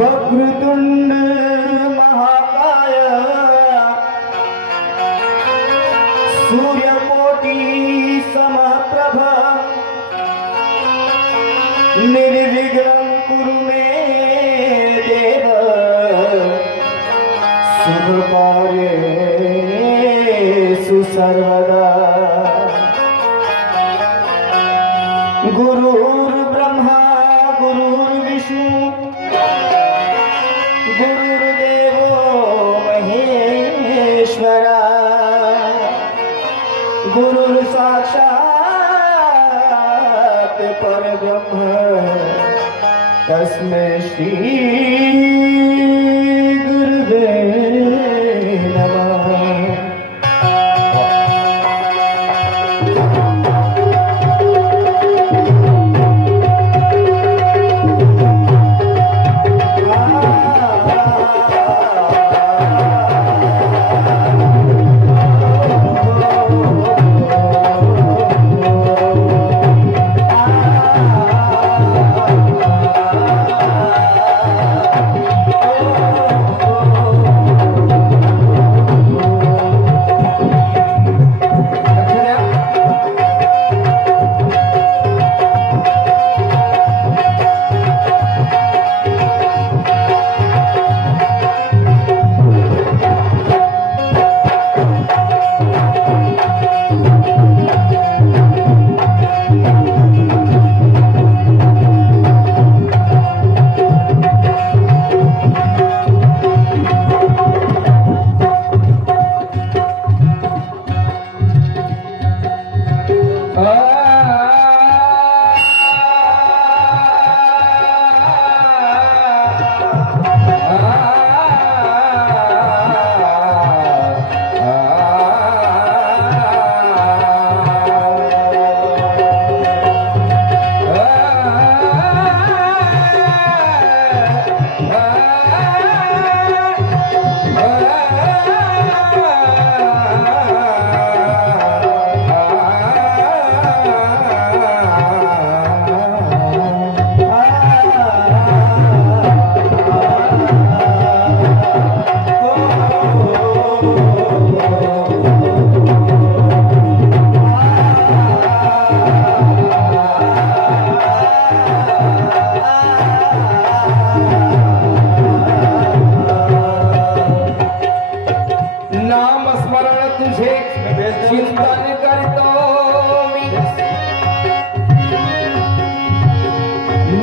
वक्रतुंड महाकाय सूर्यकोटि समप्रभ निर्विघ्नं कुरु मे देव शुभकार्येषु सर्वदा। गुरुर्ब्रह्मा गुरुर्विष्णु गुरुर्देवो महेश्वरा गुरुर्साक्षात् परब्रह्म तस्मै श्री गुरुवे नमः।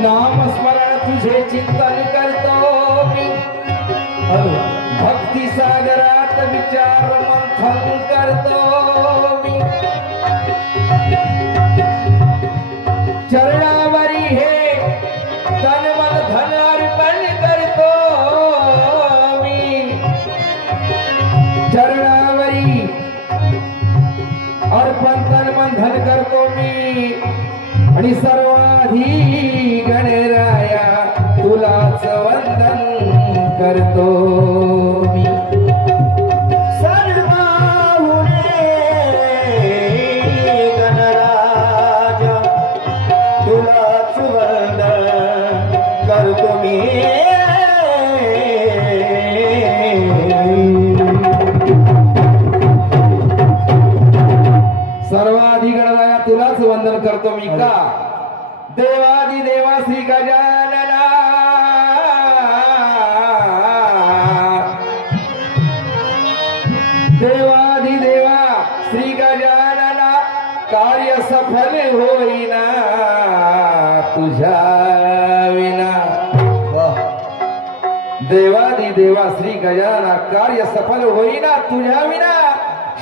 नाम स्मरण तुझे चिंतन करतो मी, भक्ती सागरात विचार मंथन करतो मी, चरणावरी हे तन मन धन अर्पण करतो मी, चरणावरी अर्पण तन मन धन करतो मी, आणि सर्वाधी गणराया तुलाच वंदन करतो मी। सर्वाहुने गणराज तुलाच वंदन करतो मी। सर्वाधी गणराया तुलाच वंदन करतो मी का? देवादी देवा श्री गजानना, देवादी देवा श्री गजानना, कार्य सफल होईना तुझ्या विना। देवादी देवा श्री गजानना कार्य सफल होईना तुझ्या विना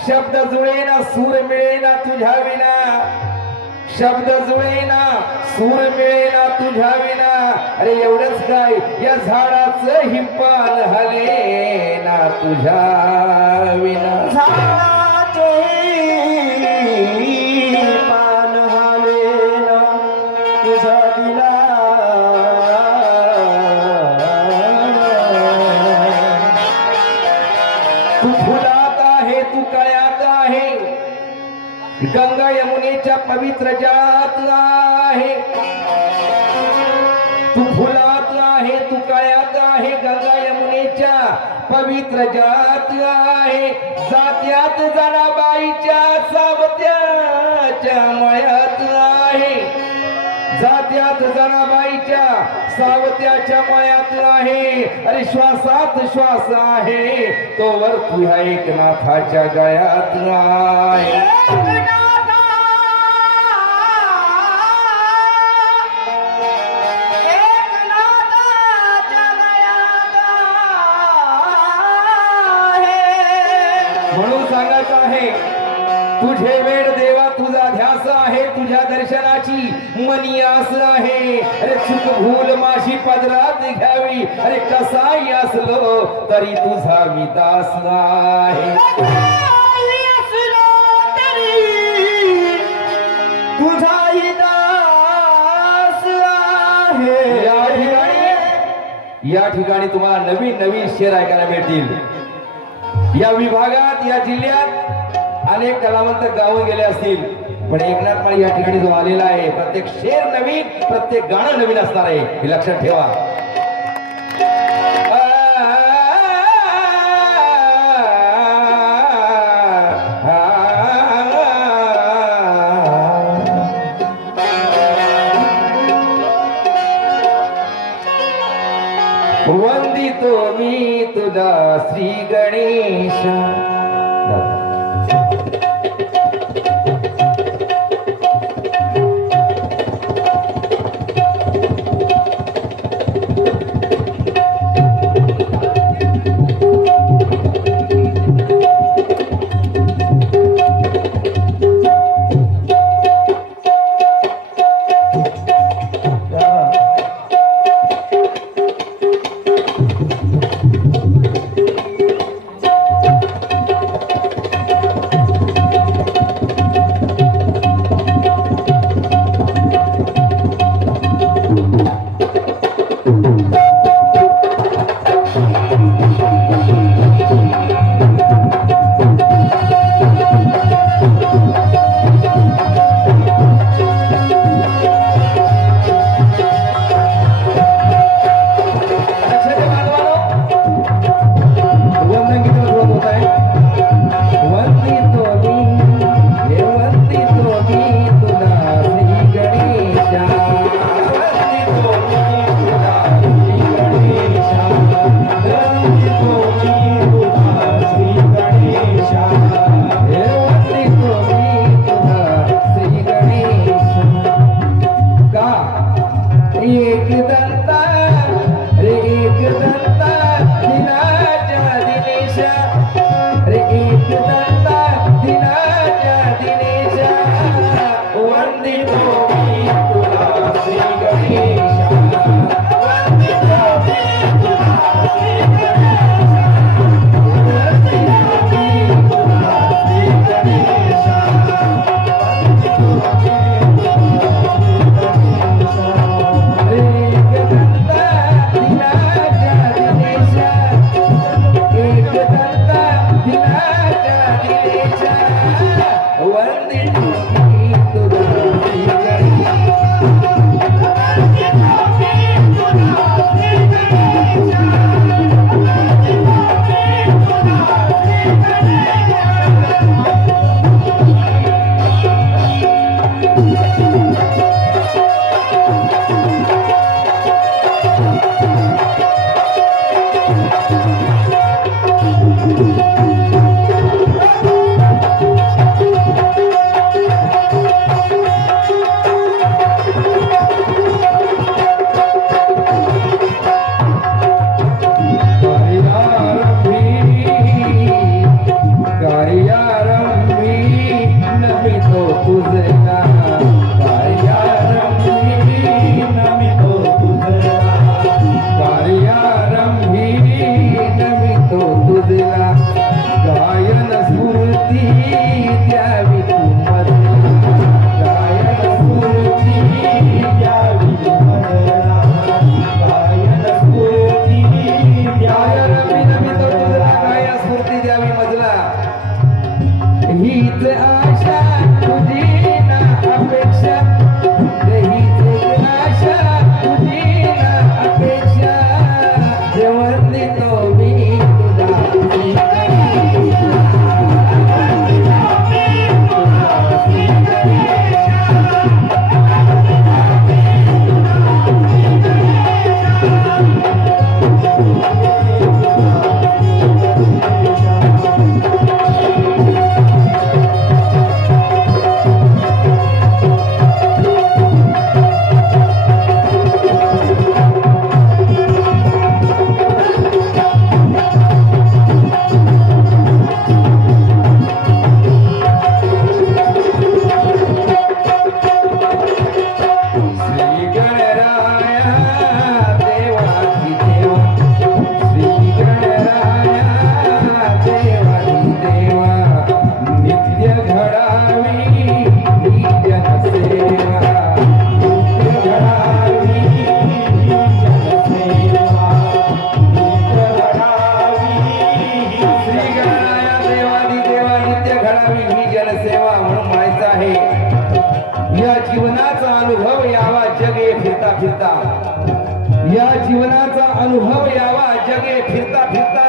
शब्द जुळेना सूर मिळेना तुझ्या विना शब्द जुळेना सूर मिळेना तुझ्या विना अरे एवढंच काय या झाडाचं हिंपान हलेना तुझ्या विना झाडाचे पान हालेना तुझ्या विना तू फुलात आहे तू कळ्यात आहे गंगा यमुनेच्या पवित्र जात आहे तू फुलात आहे तू कळ्यात आहे गंगा यमुनेच्या पवित्र जात आहे जात्यात जनाबाईच्या सावत्याच्या मळ्यात आहे जात्यात जनाबाईच्या सावत्याच्या मळ्यात आहे अरे श्वासात श्वास आहे तोवर तुझ्या एकनाथाच्या गळ्यात आहे म्हणून सांगायचं आहे तुझे वेळ देवा तुझा ध्यास आहे तुझ्या दर्शनाची मनी आस आहे अरे चूक भूल माझी पदरात घ्यावी अरे कसाही असलो तरी तुझा मी दास आहे तुझाही दास आहे या ठिकाणी तुम्हाला नवीन नवीन शेर ऐकायला मिळतील या विभागात या जिल्ह्यात अनेक कलावंत गावून गेले असतील पण एकनाथ माळी या ठिकाणी जो आलेला आहे प्रत्येक शेर नवीन प्रत्येक गाणं नवीन असणार आहे हे लक्षात ठेवा वंदितो मी तुला श्री गणेश फिरता या जीवनाचा अनुभव यावा जगे फिरता फिरता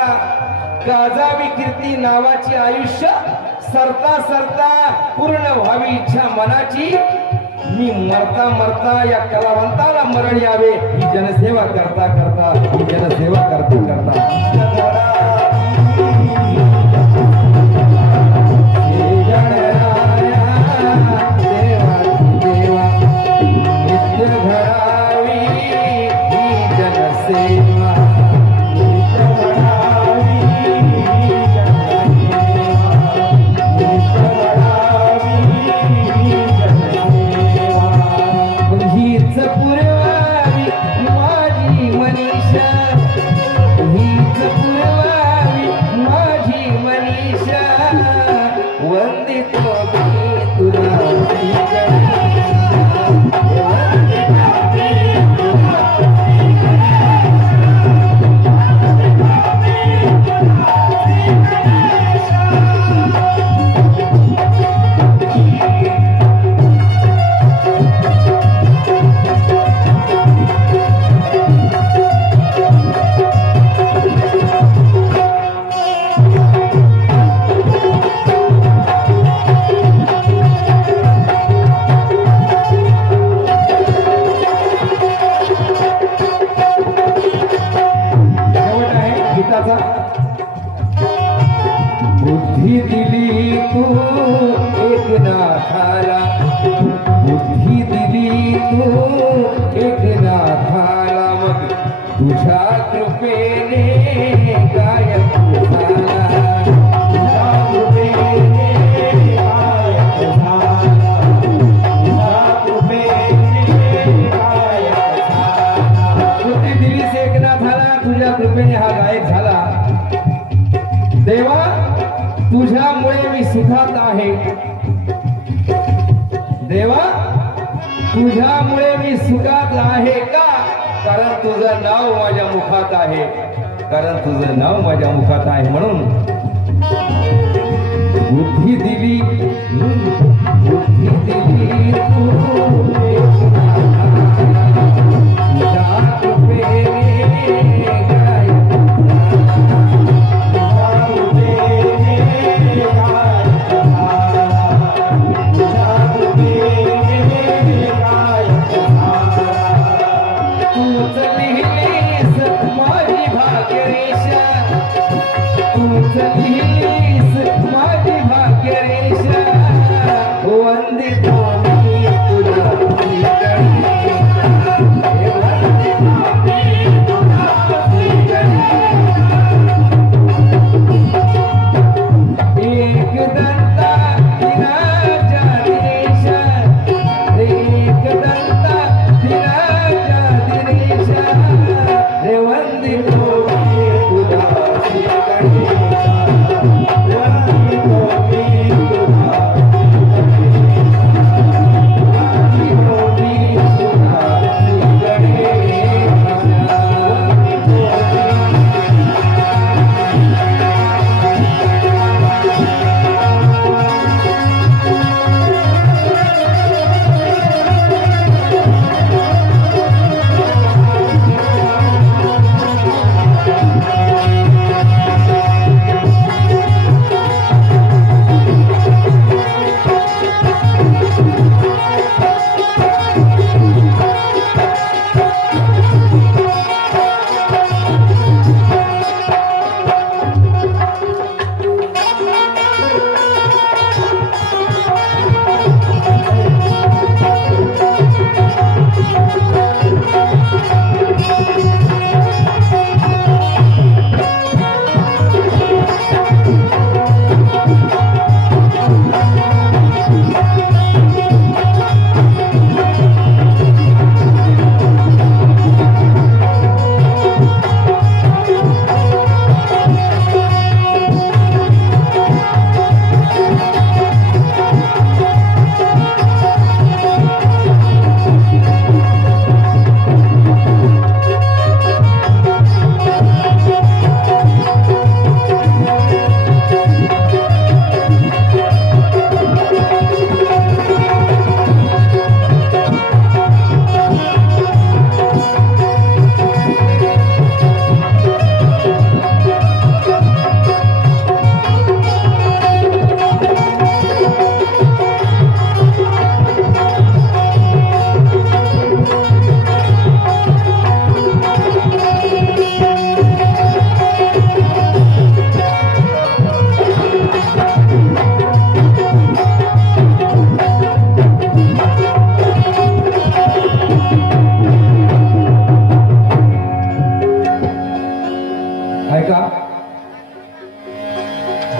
गाजावी कीर्ती नावाची आयुष्य सरता सरता पूर्ण व्हावी इच्छा मनाची मी मरता मरता या कलावंताला मरण यावे ही जनसेवा करता करता ही जनसेवा करता करता बुद्धी दिली तू एकनाथाला बुद्धी दिली तू एकनाथाला मग तुझ्या कृपेने गायक झाला तुझ्या कृपेने गायक झाला तुझ्या कृपेने गायक झाला बुद्धी दिलीस एकनाथाला तुझ्या कृपेने हा गायक झाला देवा तुझ्यामुळे मी सुखात आहे देवा तुझ्यामुळे मी सुखात आहे का कारण तुझं नाव माझ्या मुखात आहे कारण तुझं नाव माझ्या मुखात आहे म्हणून बुद्धी दिली तू तुझ्या कृपेने गायक माझी भाग्यरेषा वंदित तुला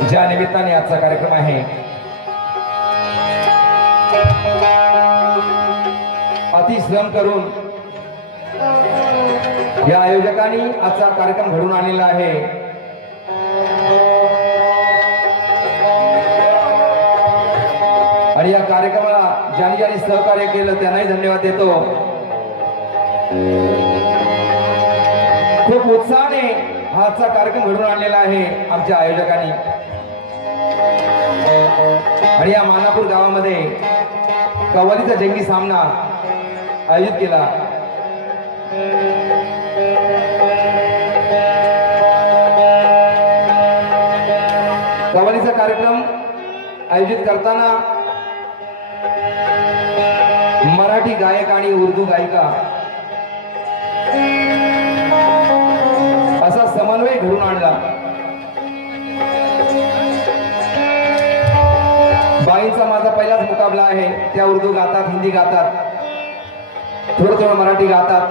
ज्या निमित्ताने आजचा कार्यक्रम आहे, अतिश्रम करून या आयोजकांनी आजचा कार्यक्रम घडवून आणलेला आहे. आणि या कार्यक्रमाला ज्यांनी ज्यांनी सहकार्य केलं त्यांनाही धन्यवाद देतो. खूप उत्साहाने हा आजचा कार्यक्रम घडवून आणलेला आहे आमच्या आयोजकांनी. आणि या मानापूर गावामध्ये कव्वालीचा जंगी सामना आयोजित केला. कव्वालीचा कार्यक्रम आयोजित करताना मराठी गायक आणि उर्दू गायिका असा समन्वय घडून आणला. बाईंचा माझा पहिलाच मुकाबला आहे. त्या उर्दू गातात, हिंदी गातात, थोडं थोडं मराठी गातात.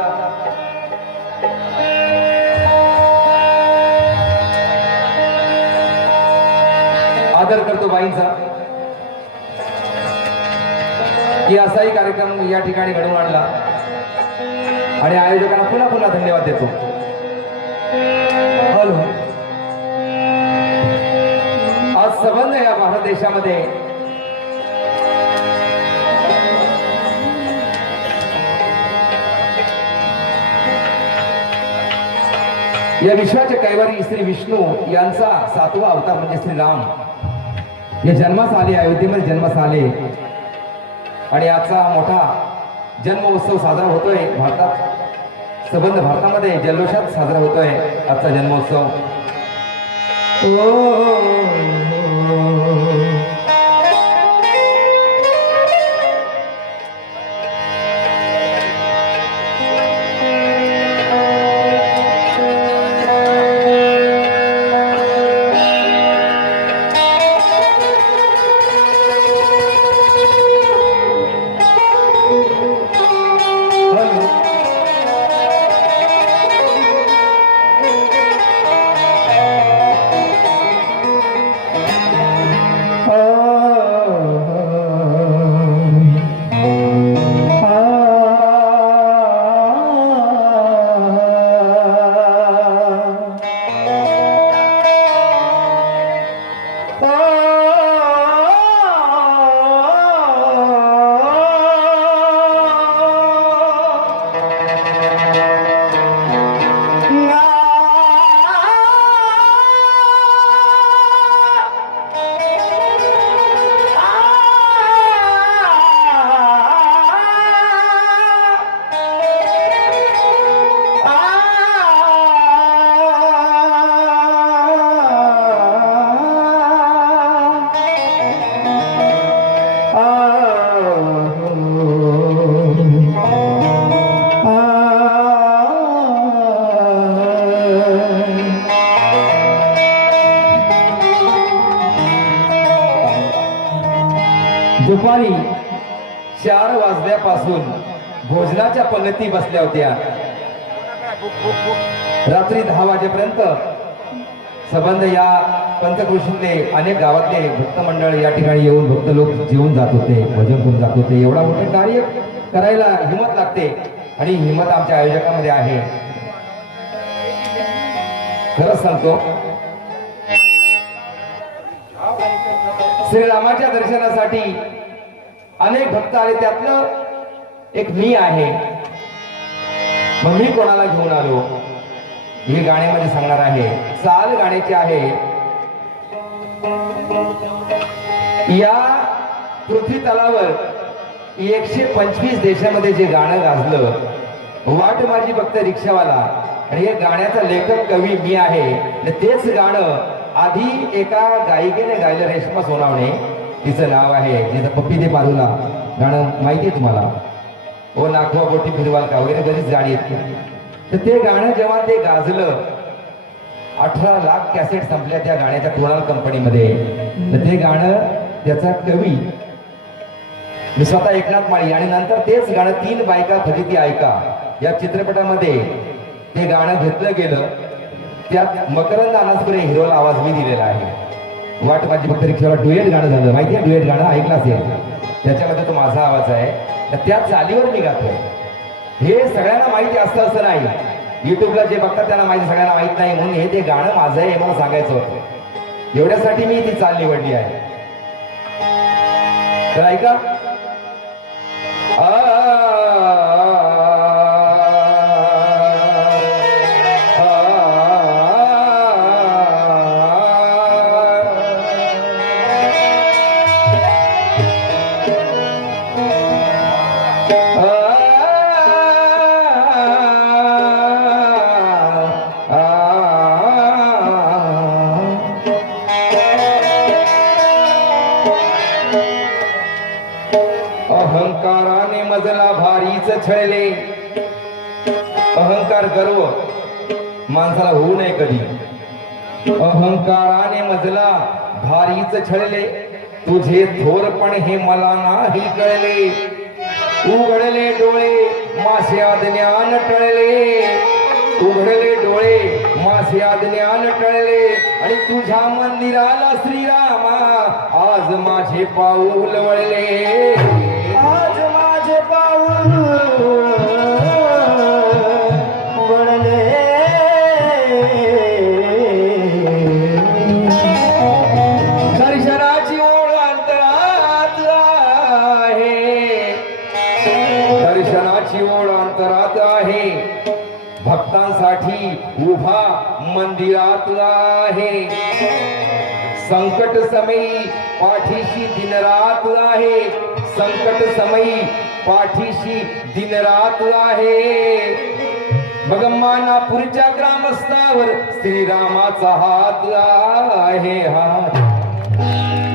आदर करतो बाईंचा की असाही कार्यक्रम या ठिकाणी घडवून आणला. आणि आयोजकांना पुन्हा पुन्हा धन्यवाद देतो. हॅलो, आज संबंध या भारत देशामध्ये या विश्वाचे कैवारी श्री विष्णू यांचा 7वा अवतार म्हणजे श्री राम हे जन्मास आले, अयोध्येमध्ये जन्मास आले. आणि आजचा मोठा जन्मोत्सव साजरा होतोय भारतात. संबंध भारतामध्ये जल्लोषात साजरा होतोय आजचा जन्मोत्सव. दुपारी 4 वाजल्यापासून भोजनाच्या पंगती बसल्या होत्या. रात्री 10 वाजेपर्यंत संबंध या पंचक्रोशीतले अनेक गावातले भक्त मंडळ या ठिकाणी येऊन भक्त लोक जेवून जात होते, भजन करून जात होते. एवढा मोठं कार्य करायला हिंमत लागते आणि हिंमत आमच्या आयोजकांमध्ये आहे. खरंच सांगतो, श्रीरामाच्या दर्शनासाठी अनेक भक्त आले, त्यातलं एक मी आहे. मग मी कोणाला घेऊन आलो हे गाण्यामध्ये सांगणार आहे. चाल गाण्याची आहे. या पृथ्वी तलावर 125 देशामध्ये जे गाणं गाजलं, वाट माझी फक्त रिक्षावाला, आणि हे गाण्याचा लेखक कवी मी आहे. तेच गाणं आधी एका गायिकेने गायलं, रेश्मा सोनावणे तिचं नाव आहे, जिचं पप्पी दे पारूला गाणं माहिती आहे तुम्हाला. ओ नाखवा बोटी फिरवाल का वगैरे बरीच गाणी आहेत. तर ते गाणं जेव्हा ते गाजलं, 18 लाख कॅसेट संपल्या त्या गाण्याच्या कुणाल कंपनीमध्ये. तर ते गाणं त्याचा कवी मी स्वतः एकनाथ माळी, आणि नंतर तेच गाणं 3 बायका फजिती ऐका या चित्रपटामध्ये ते गाणं घेतलं गेलं. त्यात मकरंद अनासपुरे हिरोला आवाज मी दिलेला आहे. वाट माझी फक्त रिक्षाला डुएट गाणं झालं माहिती आहे, डुएट गाणं ऐकलं असेल, त्याच्यामध्ये तो माझा आवाज आहे, तर त्या चालीवर मी गातोय. हे सगळ्यांना माहिती असतं असं नाही, युट्यूबला जे बघतात त्यांना माहिती, सगळ्यांना माहित नाही, म्हणून हे ते गाणं माझं आहे हे मला सांगायचं होतं. एवढ्यासाठी मी ती चाल निवडली आहे. तर ऐका. अहंकाराने मजला भारीच छळले. अहंकार गर्व माणसाला होऊ नये कधी. अहंकाराने मजला भारीच छळले, तुझे थोरपण हे मला नाही कळले. उघडले डोळे मास्याद ज्ञान टळले, उघडले डोळे मास्याद ज्ञान टळले, आणि तुझ्या मंदिराला श्रीरामा आज माझे पाऊल वळले. आज माझे पाऊल वळले. दर्शनाची ओळ अंतरात आहे, दर्शनाची ओळ अंतरात आहे, भक्तांसाठी उभा मंदिरात आहे. संकट समयी पाठीशी दिनरात आहे, संकट समयी पाठीशी दिनरात आहे. मग मानापूरच्या ग्रामस्थावर श्रीरामाचा हात आहे. हात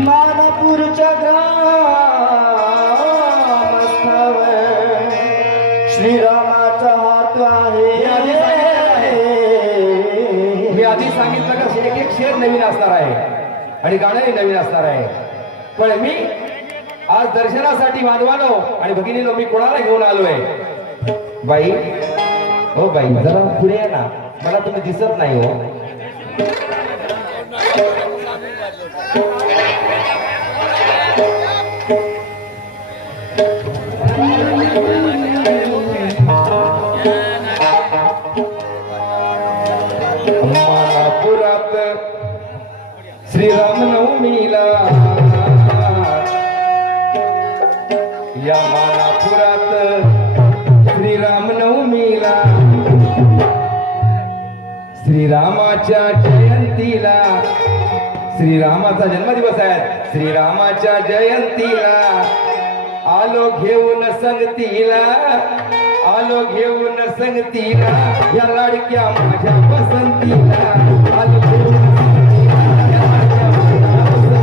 मानापूरच्या ग्रामस्थावर श्रीरामाचा हात आहे. मी आधी सांगितलं का एक एक शेर नवीन असणार आहे आणि गाणंही नवीन असणार आहे. पण मी आज दर्शनासाठी बांधवानो आणि भगिनीनो मी कोणाला घेऊन आलोय. बाई, हो बाई जरा पुढे या ना, मला तुम्ही दिसत नाही हो. मानापुरात श्रीरामनवमीला, या मानापुरात श्रीरामनवमीला, श्रीरामाच्या जयंतीला, श्रीरामाचा जन्मदिवस आहे, श्रीरामाच्या जयंतीला आलो घेऊन संगतीला, आलो घेऊन संगतीला, या लाडक्या माझ्या पसंतीला, आलो घेऊन संगतीला, या लाडक्या माझ्या पसंतीला,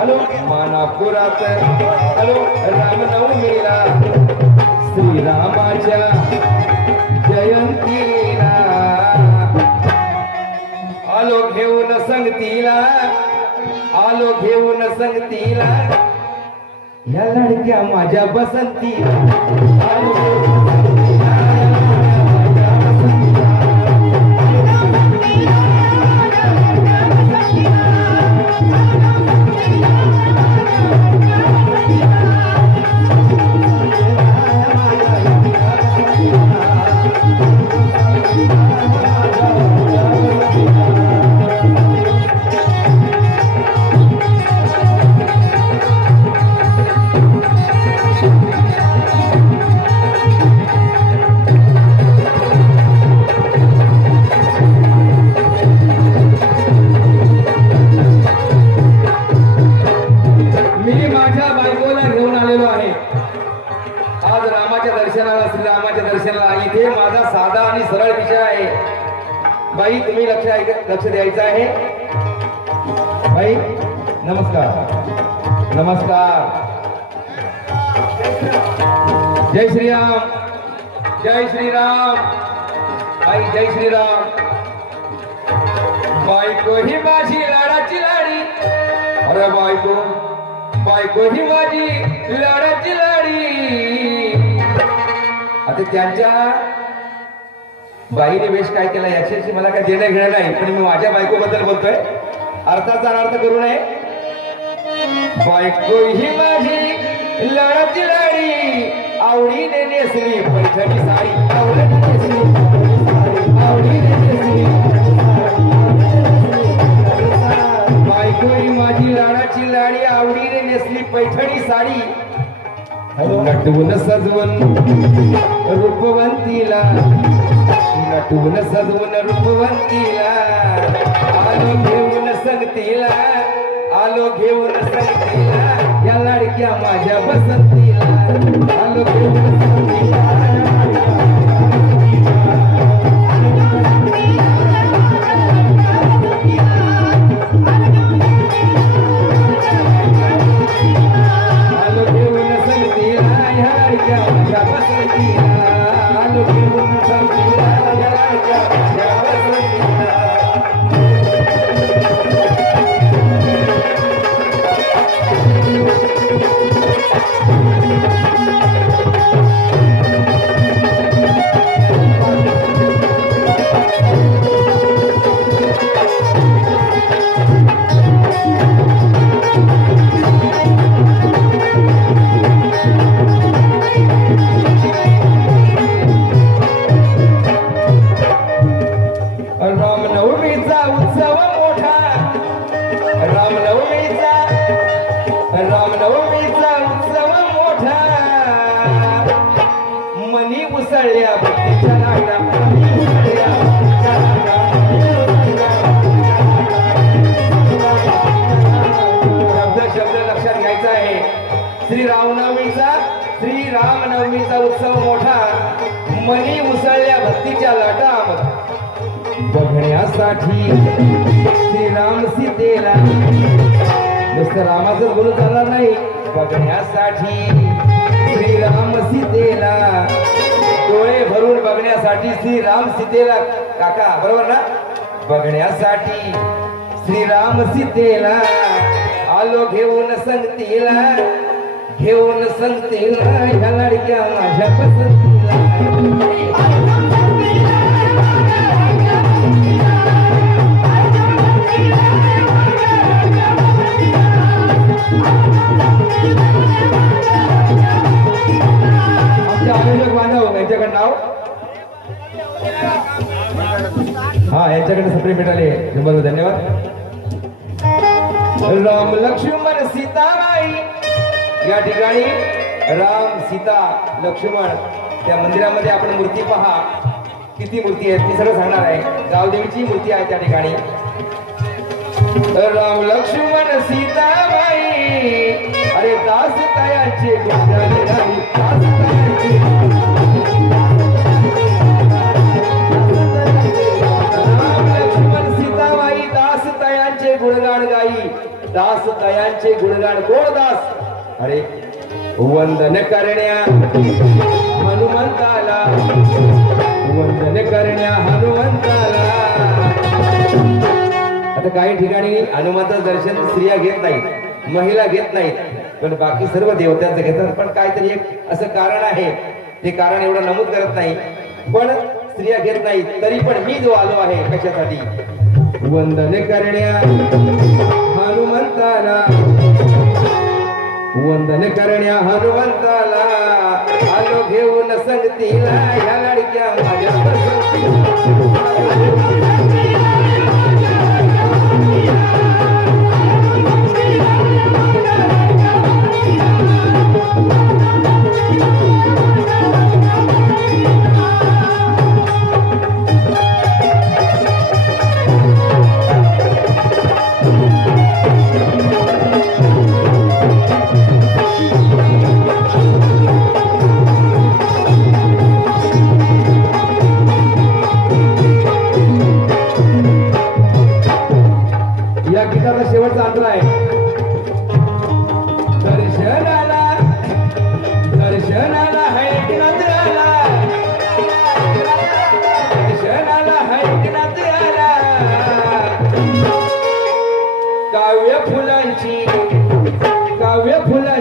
आलो मानापुरात आलो रामनवमीला, श्रीरामाच्या जयंतीला आलो घेऊन संगतीला, आलो घेऊन संगतीला, या लाडक्या माझ्या बसंतीला, आलो घेऊन संगतीला, या लाडक्या माझ्या बसंतीला. मी माझ्या बायकोला घेऊन आलेलो आहे आज रामाच्या दर्शनाला, श्रीरामाच्या दर्शनाला. इथे माझा साधा आणि सरळ विषय आहे. बाई तुम्ही लक्ष द्यायचं आहे. बाई नमस्कार, नमस्कार. जय श्रीराम, जय श्रीराम. बाई जय श्रीराम. बायको ही माझी लाडाची लाडी. अरे बायको बायको ही माझी लाडाची लाडी. आता त्यांच्या बाईने वेश काय केला याच्याशी मला काय देणं घेणं नाही, पण मी माझ्या बायको बद्दल बोलतोय. अर्थाचा अनर्थ करू नये. बायको ही माझी लाडाची लाडी, आवडीने नेसली पैठणी साडी. आवडीने नेसली आवडीने नेसली. बायको ही माझी लाडाची लाडी, आवडीने नेसली पैठणी साडी. नटवून सजवून रूपवंतीला, नटवून सजवून रूपवंतीला, आलो घेऊन संगतीला, आलो घेऊन संगतीला, या लाडक्या माझ्या बसंतीला. आलो घेऊन संगतीला, आलो घेऊन संगतीला, या लाडक्या माझ्या बसंतीला. आलो घेऊन संगतीला, या लाडक्या माझ्या बसंतीला. रामनवमीचा उत्सव मोठा, रामनवमीचा उत्सव मोठा, मनी उसळल्या भक्तीच्या लाटा, मनी उसळल्या भक्तीच्या लाटा. शब्द लक्षात घ्यायचा आहे. श्रीरामनवमीचा उत्सव मोठा, मनी उसळल्या भक्तीच्या लाटा. बघण्यासाठी श्रीराम सीतेला, नुसतं रामाचं बोलू चालणार नाही. बघण्यासाठी श्रीराम सीतेला, डोळे भरून बघण्यासाठी श्रीराम सीतेला. काका बरोबर ना? बघण्यासाठी श्रीराम सीतेला, आलो घेऊन संगतीला, घेऊन संगतीला, ह्या लाडक्या माझ्या पसंतीला. आयोजक बांधव यांच्याकडे नाव, हा यांच्याकडे सप्रे भेटाले नंबर. धन्यवाद. राम लक्ष्मण सीताबाई, या ठिकाणी राम सीता लक्ष्मण, त्या मंदिरामध्ये आपण मूर्ती पहा, किती मूर्ती आहेत ती सगळं सांगणार आहे. गावदेवीची मूर्ती आहे त्या ठिकाणी. राम लक्ष्मण सीताबाई, अरे दास तयाचे गुणगान गाई, दास तयाचे. राम लक्ष्मण सीताबाई दास तयांचे गुणगान गाई, दास तयांचे गुणगान. कोण दास? अरे वंदन करण्या हनुमंताला, वंदन करण्या हनुमंताला. आता काही ठिकाणी हनुमंताचं दर्शन स्त्रिया घेत नाहीत, महिला घेत नाहीत, पण बाकी सर्व देवतांचं घेतात. पण काहीतरी एक असं कारण आहे, ते कारण एवढं नमूद करत नाही, पण स्त्रिया घेत नाहीत. तरी पण मी जो आलो आहे कशासाठी? वंदन करण्या हनुमंताला, वंदन करण्या हनुमंताला, आलो घेऊन संगतीला, ह्या लाडक्या माझ्या पसंतीला.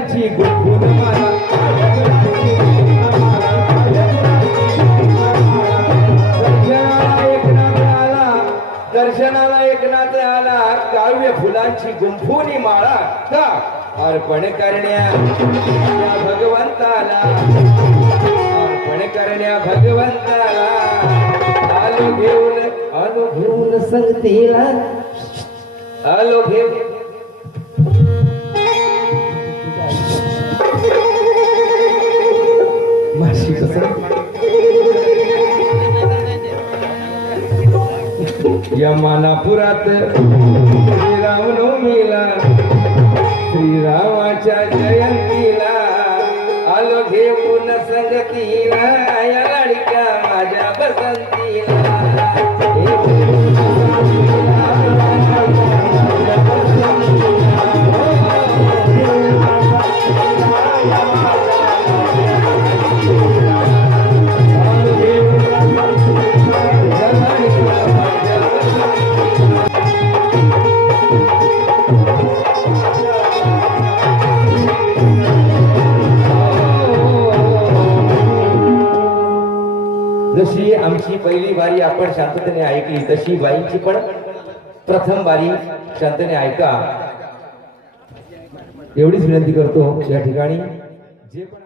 फुलांची गुंफून माळा दर्शनाला एकनाथ आला काव्य फुलांची गुंफुनी माळा का अर्पण करण्या या भगवंताला अर्पण करण्या भगवंताला आलो घेऊन संगतीला आलो घेऊन माशी कसं या मानापुरात श्रीरामनवमीला श्रीरामाच्या जयंतीला आलो घेऊन संगतीला या लाडक्या माझ्या बसंतीला जशी आमची पहिली वारी आपण शांततेने ऐकली तशी बाईंची पण प्रथम वारी शांततेने ऐका एवढीच विनंती करतो या ठिकाणी जे पण